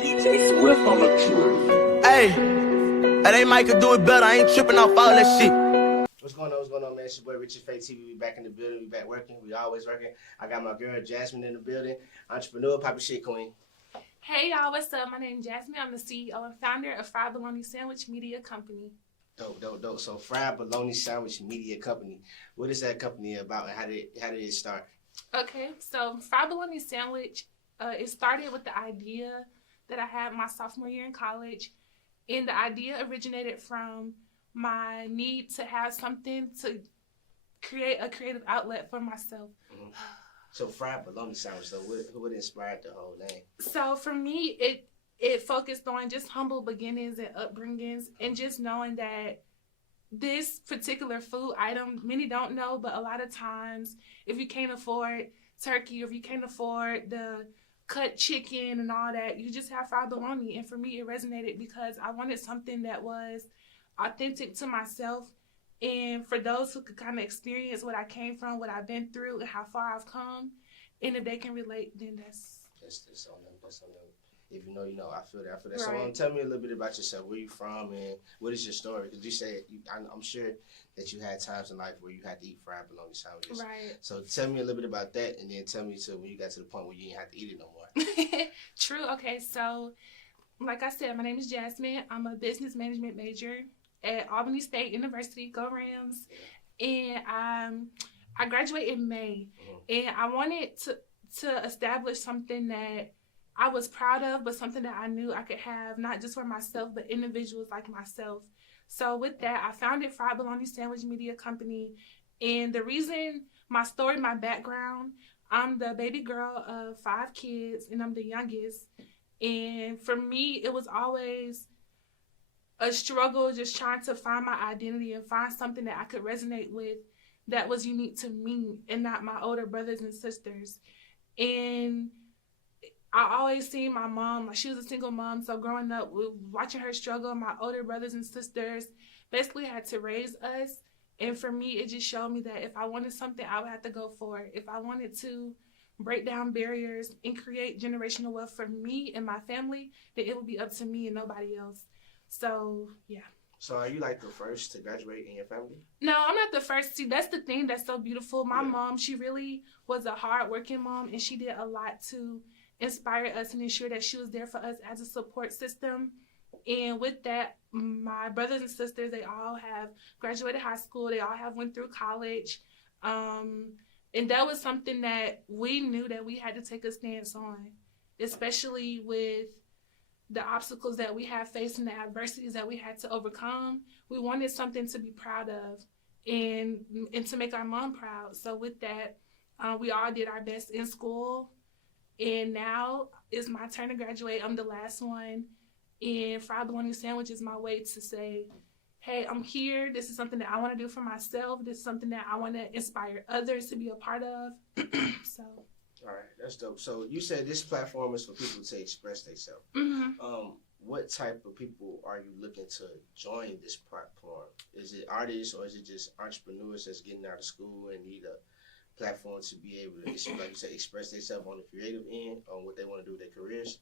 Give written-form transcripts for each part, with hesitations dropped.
Swift on the track. Hey, they might could do it better. I ain't tripping off all that shit. What's going on? What's going on, man? It's your boy Richard Fake TV. We back in the building. We back working. We always working. I got my girl Jasmine in the building. Entrepreneur, Papa Shit Queen. Hey y'all, what's up? My name is Jasmine. I'm the CEO and founder of Fried Bologna Sandwich Media Company. Dope. So Fried Bologna Sandwich Media Company. What is that company about and how did it start? Okay, so Fried Bologna Sandwich, it started with the idea that I had my sophomore year in college. And the idea originated from my need to have something to create a creative outlet for myself. Mm-hmm. So Fried Bologna Sandwich, so what inspired the whole name? So for me, it focused on just humble beginnings and upbringings and just knowing that this particular food item, many don't know, but a lot of times if you can't afford turkey or if you can't afford the cut chicken and all that, you just have fried bologna. And for me, it resonated because I wanted something that was authentic to myself and for those who could kind of experience what I came from, what I've been through, and how far I've come. And if they can relate, then that's on them. That's on them. If you know, you know. I feel that. Right. So tell me a little bit about yourself. Where you from and what is your story? Because you said, I'm sure that you had times in life where you had to eat fried bologna sandwiches. right. So tell me a little bit about that, and then tell me when you got to the point where you didn't have to eat it no more. True. Okay, so like I said, my name is Jasmine. I'm a business management major at Albany State University. Go Rams! And I graduated in May, and I wanted to establish something that I was proud of, but something that I knew I could have, not just for myself, but individuals like myself. So with that, I founded Fried Bologna Sandwich Media Company. And the reason, my story, my background, I'm the baby girl of 5 kids, and I'm the youngest. And for me, it was always a struggle just trying to find my identity and find something that I could resonate with that was unique to me and not my older brothers and sisters. And I always seen my mom, like she was a single mom, so growing up, watching her struggle, my older brothers and sisters basically had to raise us. And for me, it just showed me that if I wanted something, I would have to go for it. If I wanted to break down barriers and create generational wealth for me and my family, then it would be up to me and nobody else. So, yeah. So are you like the first to graduate in your family? No, I'm not the first. See, that's the thing that's so beautiful. My mom, she really was a hard-working mom, and she did a lot to inspire us and ensure that she was there for us as a support system. And with that, my brothers and sisters, they all have graduated high school. They all have went through college. And that was something that we knew that we had to take a stance on, especially with the obstacles that we have faced and the adversities that we had to overcome. We wanted something to be proud of and to make our mom proud. So with that, we all did our best in school. And now it's my turn to graduate. I'm the last one. And Fried Bologna Sandwich is my way to say, hey, I'm here. This is something that I want to do for myself. This is something that I want to inspire others to be a part of. So. All right, that's dope. So you said this platform is for people to express themselves. Mm-hmm. What type of people are you looking to join this platform? Is it artists or is it just entrepreneurs that's getting out of school and need a platform to be able to, like you said, express themselves on the creative end on what they want to do with their careers?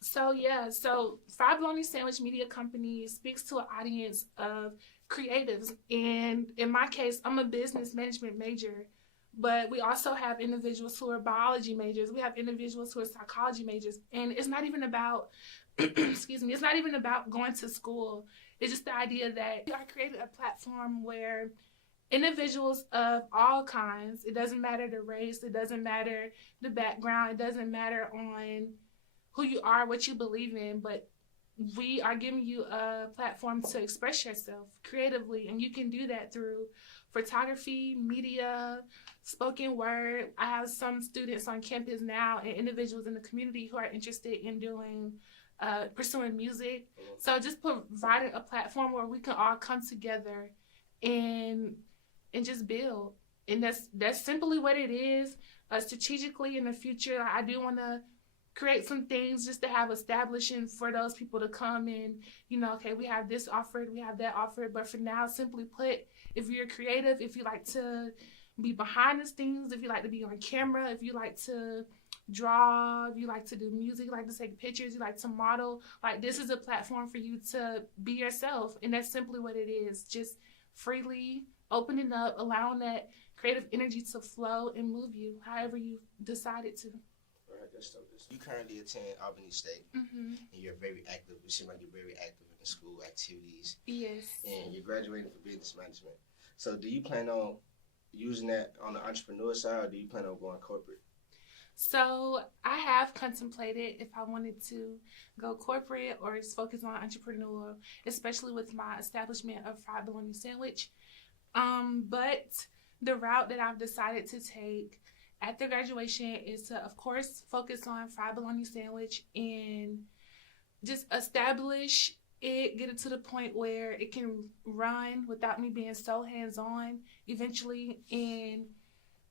So Fried Bologna Sandwich Media Company speaks to an audience of creatives. And in my case, I'm a business management major, but we also have individuals who are biology majors. We have individuals who are psychology majors. And it's not even about, it's not even about going to school. It's just the idea that we are creating a platform where individuals of all kinds, it doesn't matter the race, it doesn't matter the background, it doesn't matter on who you are, what you believe in, but we are giving you a platform to express yourself creatively, and you can do that through photography, media, spoken word. I have some students on campus now and individuals in the community who are interested in doing pursuing music. So just providing a platform where we can all come together and just build. And that's simply what it is. Strategically in the future, I do want to create some things just to have establishing for those people to come and, okay, we have this offered, we have that offered. But for now, simply put, if you're creative, if you like to be behind the scenes, if you like to be on camera, if you like to draw, if you like to do music, you like to take pictures, you like to model, like this is a platform for you to be yourself. And that's simply what it is. Just freely opening up, allowing that creative energy to flow and move you however you decided to. Right, that's dope. You currently attend Albany State, and you're very active. You seem like you're very active in the school activities. Yes. And you're graduating for business management. So do you plan on using that on the entrepreneur side, or do you plan on going corporate? So I have contemplated if I wanted to go corporate or just focus on entrepreneurial, especially with my establishment of fried bologna sandwich. But the route that I've decided to take after graduation is to, of course, focus on fried bologna sandwich and just establish it, get it to the point where it can run without me being so hands-on eventually. And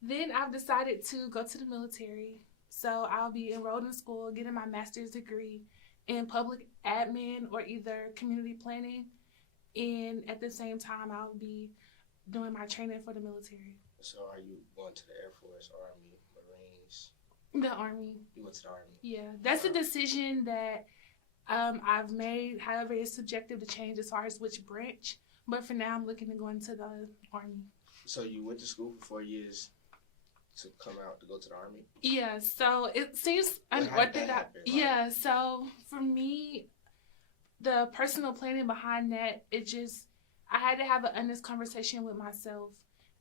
then I've decided to go to the military. So I'll be enrolled in school, getting my master's degree in public admin or either community planning. And at the same time, I'll be doing my training for the military. So are you going to the Air Force, Army, Marines? The Army. You went to the Army? Yeah, that's a decision that I've made. However, it's subjective to change as far as which branch. But for now, I'm looking to go into the Army. So you went to school for 4 years to come out to go to the Army? Yeah, so it seems unorthodox. Yeah, so for me, the personal planning behind that, I had to have an honest conversation with myself.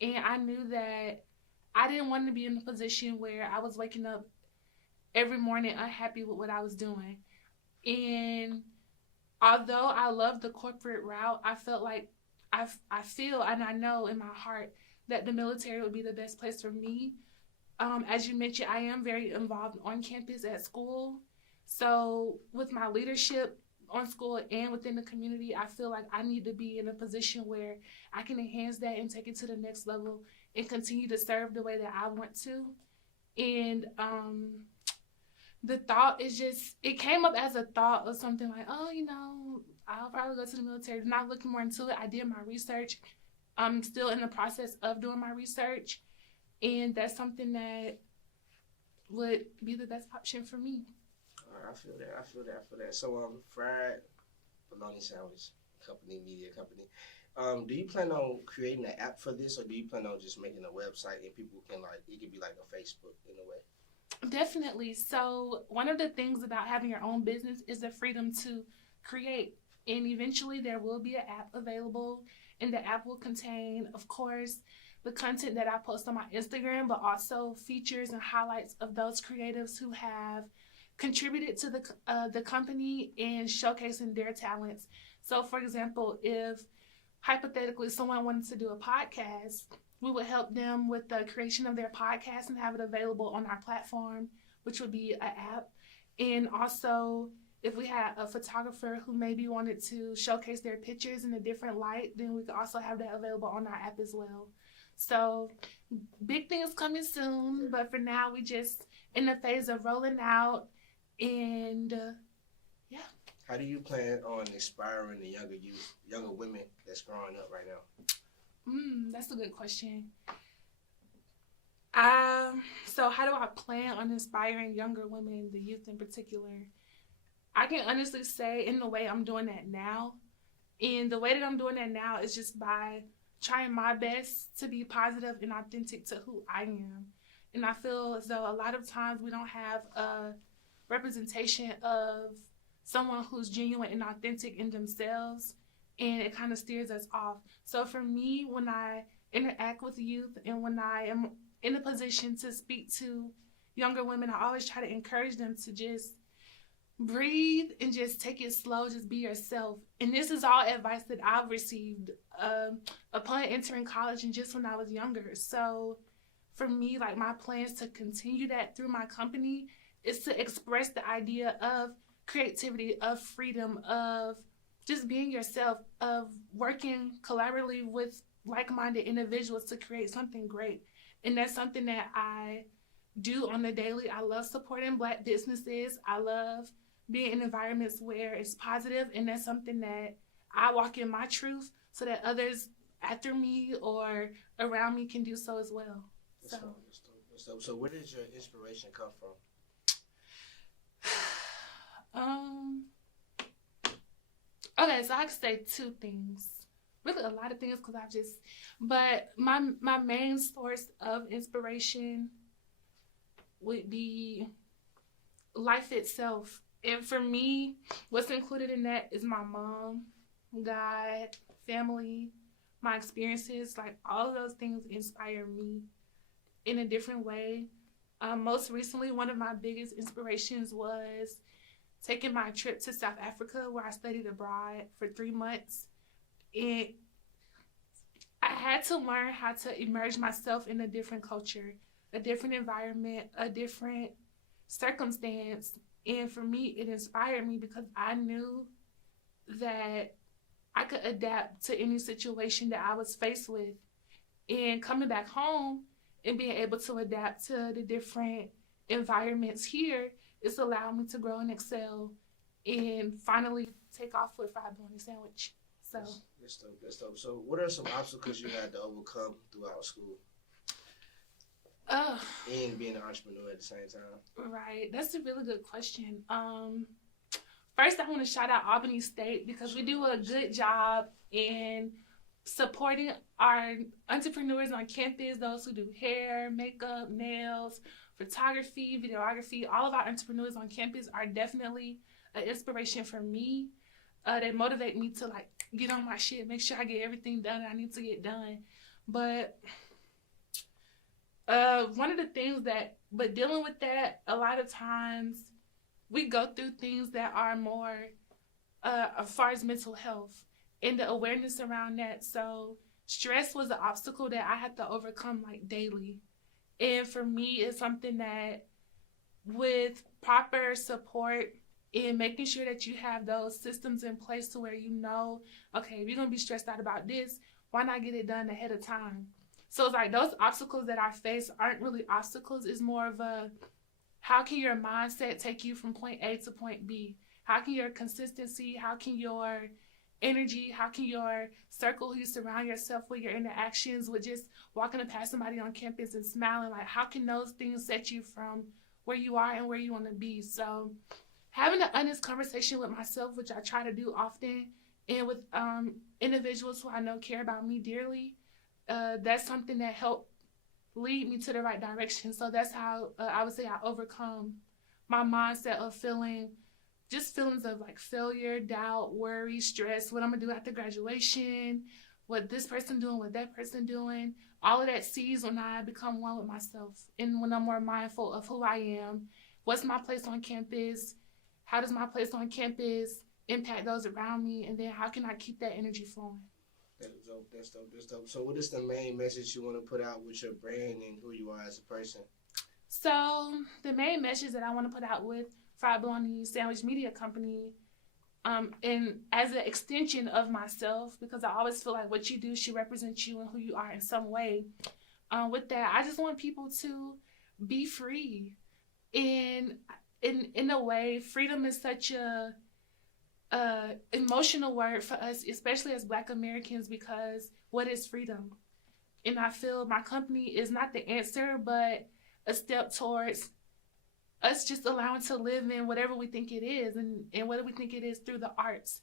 And I knew that I didn't want to be in a position where I was waking up every morning unhappy with what I was doing. And although I love the corporate route, I felt like I feel and I know in my heart that the military would be the best place for me. As you mentioned, I am very involved on campus at school. So with my leadership on school and within the community, I feel like I need to be in a position where I can enhance that and take it to the next level and continue to serve the way that I want to. And the thought is it came up as a thought of something like, I'll probably go to the military. Not looking more into it. I did my research. I'm still in the process of doing my research. And that's something that would be the best option for me. I feel that. So, fried bologna sandwich media company. Do you plan on creating an app for this, or do you plan on just making a website and people can it could be like a Facebook in a way? Definitely. So one of the things about having your own business is the freedom to create. And eventually there will be an app available, and the app will contain, of course, the content that I post on my Instagram, but also features and highlights of those creatives who have contributed to the company and showcasing their talents. So, for example, if hypothetically someone wanted to do a podcast, we would help them with the creation of their podcast and have it available on our platform, which would be an app. And also, if we had a photographer who maybe wanted to showcase their pictures in a different light, then we could also have that available on our app as well. So, big things coming soon, but for now, we just in the phase of rolling out. And yeah. How do you plan on inspiring the younger women that's growing up right now? That's a good question. So how do I plan on inspiring younger women, the youth in particular? I can honestly say in the way I'm doing that now. And the way that I'm doing that now is just by trying my best to be positive and authentic to who I am. And I feel as though a lot of times we don't have a representation of someone who's genuine and authentic in themselves, and it kind of steers us off. So for me, when I interact with youth and when I am in a position to speak to younger women, I always try to encourage them to just breathe and just take it slow, just be yourself. And this is all advice that I've received upon entering college and just when I was younger. So for me, my plans to continue that through my company is to express the idea of creativity, of freedom, of just being yourself, of working collaboratively with like-minded individuals to create something great. And that's something that I do on the daily. I love supporting Black businesses. I love being in environments where it's positive, and that's something that I walk in my truth so that others after me or around me can do so as well. So where does your inspiration come from? Um. Okay, so I could say two things. Really, a lot of things because but my main source of inspiration would be life itself. And for me, what's included in that is my mom, God, family, my experiences. Like, all of those things inspire me in a different way. Most recently, one of my biggest inspirations was taking my trip to South Africa, where I studied abroad for 3 months. And I had to learn how to immerse myself in a different culture, a different environment, a different circumstance. And for me, it inspired me because I knew that I could adapt to any situation that I was faced with. And coming back home and being able to adapt to the different environments here, it's allowed me to grow and excel and finally take off with fried bologna sandwich. So That's dope. That's dope. So, what are some obstacles you had to overcome throughout school and being an entrepreneur at the same time? Right, that's a really good question. First, I want to shout out Albany State because we do a good job in supporting our entrepreneurs on campus, those who do hair, makeup, nails, photography, videography. All of our entrepreneurs on campus are definitely an inspiration for me. They motivate me to like get on my shit, make sure I get everything done I need to get done. But one of the things but dealing with that, a lot of times we go through things that are more as far as mental health and the awareness around that. So stress was an obstacle that I had to overcome like daily. And for me, it's something that with proper support and making sure that you have those systems in place to where you know, okay, if you're going to be stressed out about this, why not get it done ahead of time? So it's like those obstacles that I face aren't really obstacles. It's more of a, how can your mindset take you from point A to point B? How can your consistency, how can your energy, how can your circle who you surround yourself with, your interactions with just walking past somebody on campus and smiling, like how can those things set you from where you are and where you want to be? So having an honest conversation with myself, which I try to do often, and with individuals who I know care about me dearly, that's something that helped lead me to the right direction. So that's how I would say I overcome my mindset of feelings of like failure, doubt, worry, stress, what I'm gonna do after graduation, what this person doing, what that person doing. All of that ceases when I become one with myself and when I'm more mindful of who I am, what's my place on campus, how does my place on campus impact those around me, and then how can I keep that energy flowing? That's dope. That's dope. That's dope. So, what is the main message you want to put out with your brand and who you are as a person? So, the main message that I want to put out with Fried Bologna Sandwich Media Company, and as an extension of myself, because I always feel like what you do should represent you and who you are in some way. With that, I just want people to be free. And in a way, freedom is such a emotional word for us, especially as Black Americans, because what is freedom? And I feel my company is not the answer, but a step towards us just allowing to live in whatever we think it is, and what we think it is through the arts.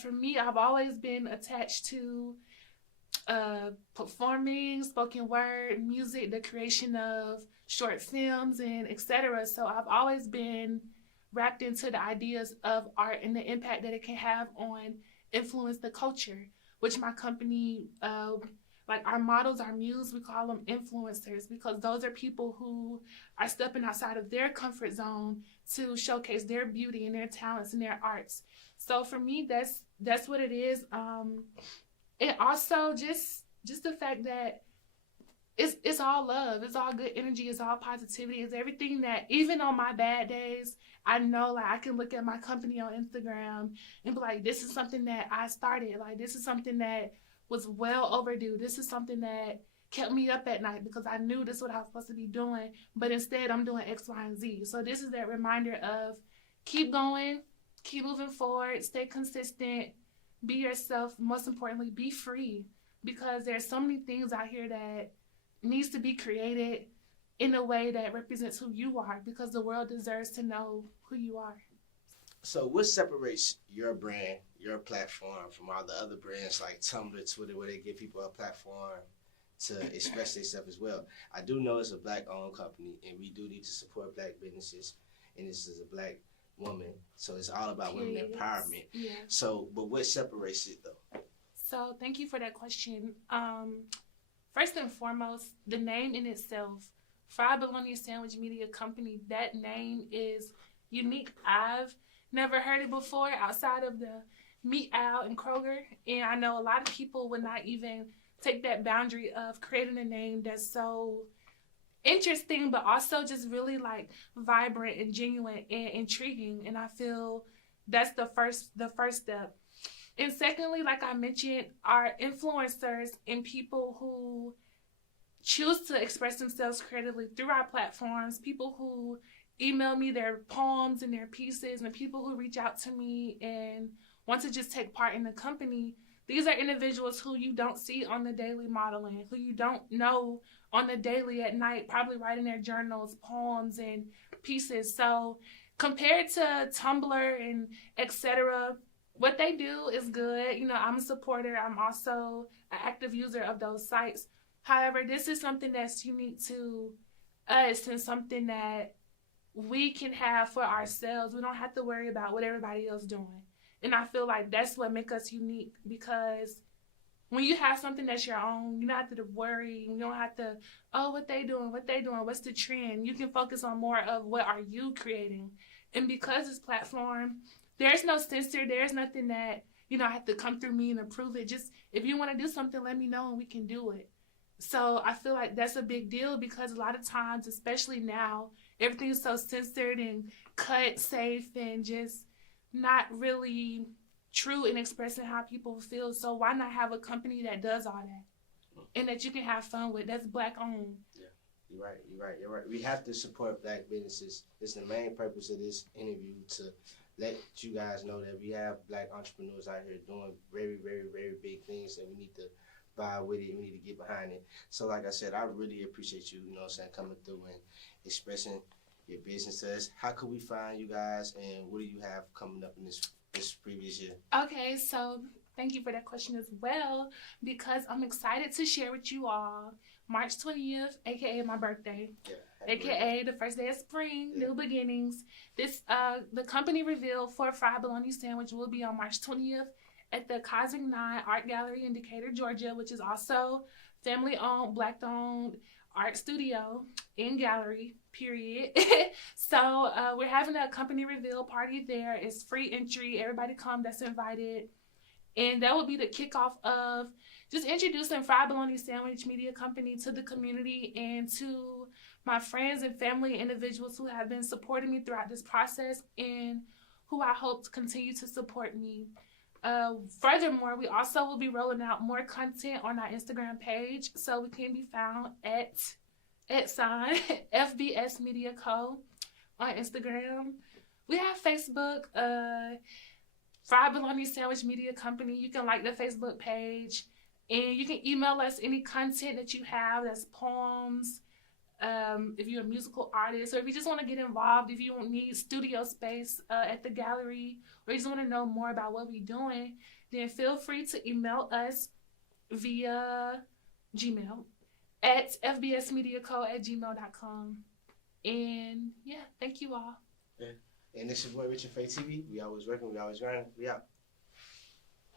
For me, I've always been attached to performing, spoken word, music, the creation of short films, and etc. So I've always been wrapped into the ideas of art and the impact that it can have on influence the culture, which my company, like our models, our muse, we call them influencers, because those are people who are stepping outside of their comfort zone to showcase their beauty and their talents and their arts. So for me, that's what it is. And also just the fact that it's all love, it's all good energy, it's all positivity, it's everything that even on my bad days, I know like I can look at my company on Instagram and be like, this is something that I started, like this is something that was well overdue. This is something that kept me up at night because I knew this is what I was supposed to be doing, but instead I'm doing X, Y, and Z. So this is that reminder of keep going, keep moving forward, stay consistent, be yourself, most importantly, be free, because there's so many things out here that needs to be created in a way that represents who you are, because the world deserves to know who you are. So what separates your brand, your platform from all the other brands like Tumblr, Twitter, where they give people a platform to express themselves as well? I do know it's a black-owned company, and we do need to support black businesses, and this is a black woman, so it's all about women empowerment. Yeah. So, but what separates it though? So thank you for that question. First and foremost, the name in itself, Fried Bologna Sandwich Media Company, that name is unique. I've never heard it before outside of the Meat Owl and Kroger. And I know a lot of people would not even take that boundary of creating a name that's so interesting, but also just really like vibrant and genuine and intriguing. And I feel that's the first step. And secondly, like I mentioned, are influencers and people who choose to express themselves creatively through our platforms, people who email me their poems and their pieces, and people who reach out to me and want to just take part in the company. These are individuals who you don't see on the daily modeling, who you don't know on the daily at night, probably writing their journals, poems, and pieces. So compared to Tumblr and etc., what they do is good. You know, I'm a supporter. I'm also an active user of those sites. However, this is something that's unique to us and something that we can have for ourselves. We don't have to worry about what everybody else is doing. And I feel like that's what makes us unique, because when you have something that's your own, you don't have to worry. You don't have to, what they doing, what's the trend. You can focus on more of what are you creating. And because this platform, there's no censor. There's nothing that, have to come through me and approve it. Just if you want to do something, let me know and we can do it. So I feel like that's a big deal, because a lot of times, especially now, everything's so censored and cut safe and just not really true in expressing how people feel. So why not have a company that does all that and that you can have fun with, that's black owned? Yeah, you're right. We have to support black businesses. It's the main purpose of this interview, to let you guys know that we have black entrepreneurs out here doing very, very, very big things, and we need to vibe with it. We need to get behind it. So like I said, I really appreciate you, coming through and expressing your business to us. How could we find you guys, and what do you have coming up in this previous year? Okay, so thank you for that question as well, because I'm excited to share with you all March 20th, aka my birthday, aka the first day of spring, new beginnings. This the company reveal for Fried Bologna Sandwich will be on March 20th at the Cosmic 9 Art Gallery in Decatur, Georgia, which is also family-owned, black-owned art studio and gallery, period. So we're having a company reveal party there. It's free entry. Everybody come that's invited. And that will be the kickoff of just introducing Fried Bologna Sandwich Media Company to the community and to my friends and family and individuals who have been supporting me throughout this process and who I hope to continue to support me. Furthermore, we also will be rolling out more content on our Instagram page, so we can be found at FBS Media Co. on Instagram. We have Facebook, Fried Bologna Sandwich Media Company. You can like the Facebook page, and you can email us any content that you have, that's poems, if you're a musical artist, or if you just want to get involved, if you don't need studio space at the gallery, or you just want to know more about what we're doing, then feel free to email us via Gmail at fbsmediaco@gmail.com. And yeah, thank you all. Yeah. And this is boy Richard Faye TV. We always working, we always grinding. We out.